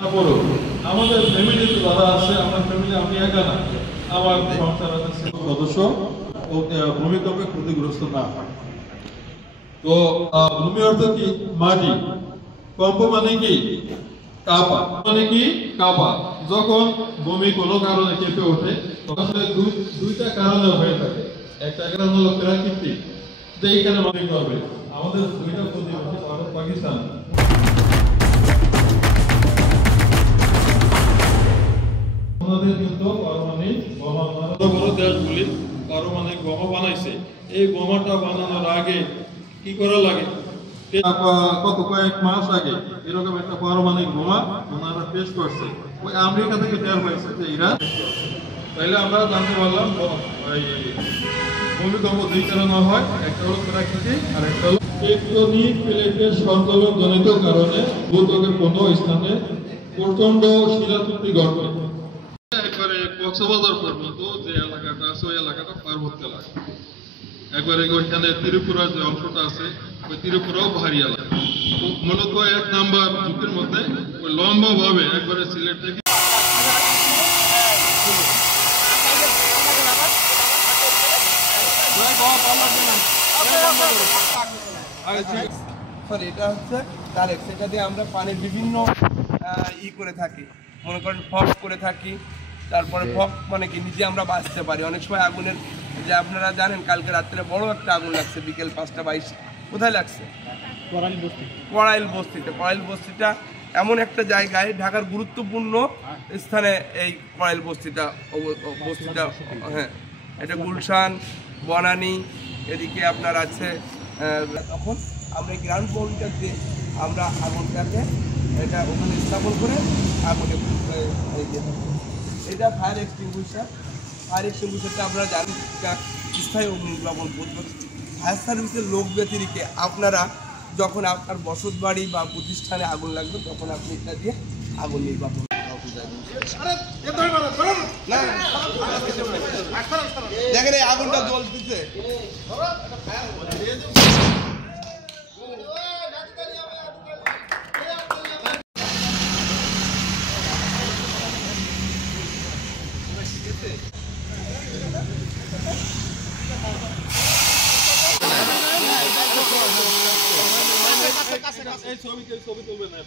আমাদের ফ্যামিলিতে যারা আছে, আমার ফ্যামিলি আমি একা না, আমার সংসার আছে সদস্য ভূমিকম্পে ক্ষতিগ্রস্ত না হয়। তো ভূমি অর্থ কি? মাটি। কম্প মানে কি? কাঁপা। মানে কি? কাঁপা। যখন ভূমি কোনো কারণে কেঁপে ওঠে তখন দুইটা কারণে হয়ে থাকে। একটা কারণ হলো প্রাকৃতিক, যে এইখানে মনে করবে আমাদের দুইটা প্রতিবেশী ভারত পাকিস্তান দেশগুলি পারমাণবিক বোমা বানাইছে। এই বোমাটা বানানোর আগে কি করা লাগে? কয়েক মাস আগে এরকম একটা পারমাণবিক বোমা ওনারা পেশ করছে। ওই আমেরিকা থেকে টের পাইছে যে ইরান। তাইলে আমরা জানতে পারলাম ভূমিকম্প দুই কারণে হয়, একটা হলো প্রাকৃতিক আর একটা হলো টেকটনিক প্লেটের সঞ্চালন জনিত কারণে ভূত্বকের কোনো স্থানে প্রচন্ড শিলাচ্যুতি ঘটে। একবারে কক্সবাজার পর্যন্ত যে এলাকাটা আছে ওই এলাকাটা পার্বত্য এলাকা। একবারে ওইখানে ত্রিপুরার যে অংশটা আছে ওই ত্রিপুরাও ভারী এলাকা। মূলত 1 নাম্বার যুগের মধ্যে ওই লম্বা ভাবে একবারে সিলেট থেকে এটা হচ্ছে ডাইরেক্ট, সেটা দিয়ে আমরা পানির বিভিন্ন করে থাকি, মনে করেন ফক করে থাকি। তারপরে ফক মানে কি নিজে আমরা বাঁচতে পারি। অনেক সময় আগুনের, যে আপনারা জানেন কালকে রাত্রে বড় একটা আগুন লাগছে বিকেল 5:22। কোথায় লাগছে? কড়াইল বস্তিতে। কড়াইল বস্তিটা এমন একটা জায়গায়, ঢাকার গুরুত্বপূর্ণ স্থানে এই কড়াইল বস্তিটা। হ্যাঁ, এটা গুলশান, বনানী, এদিকে আপনার আছে। তখন আমরা গ্রাউন্ড ফ্লোরটা দিয়ে আমরা আগুনটাকে এটা ওখানে স্থাপন করে আগুনে এটা ফায়ার এক্সটিংগুইশার। ফায়ার এক্সটিংগুইশারটা আপনারা জানেন স্থায়ী অগ্নিনির্বাপণ পদ্ধতি। ফায়ার সার্ভিসের লোক ব্যতিরিক্ত আপনারা যখন আপনার বসত বাড়ি বা প্রতিষ্ঠানে আগুন লাগবে তখন আপনি এটা দিয়ে আগুন নির্বাপন। দেখেন এই আগুনটা জ্বলতেছে। ছবি তুলবে না।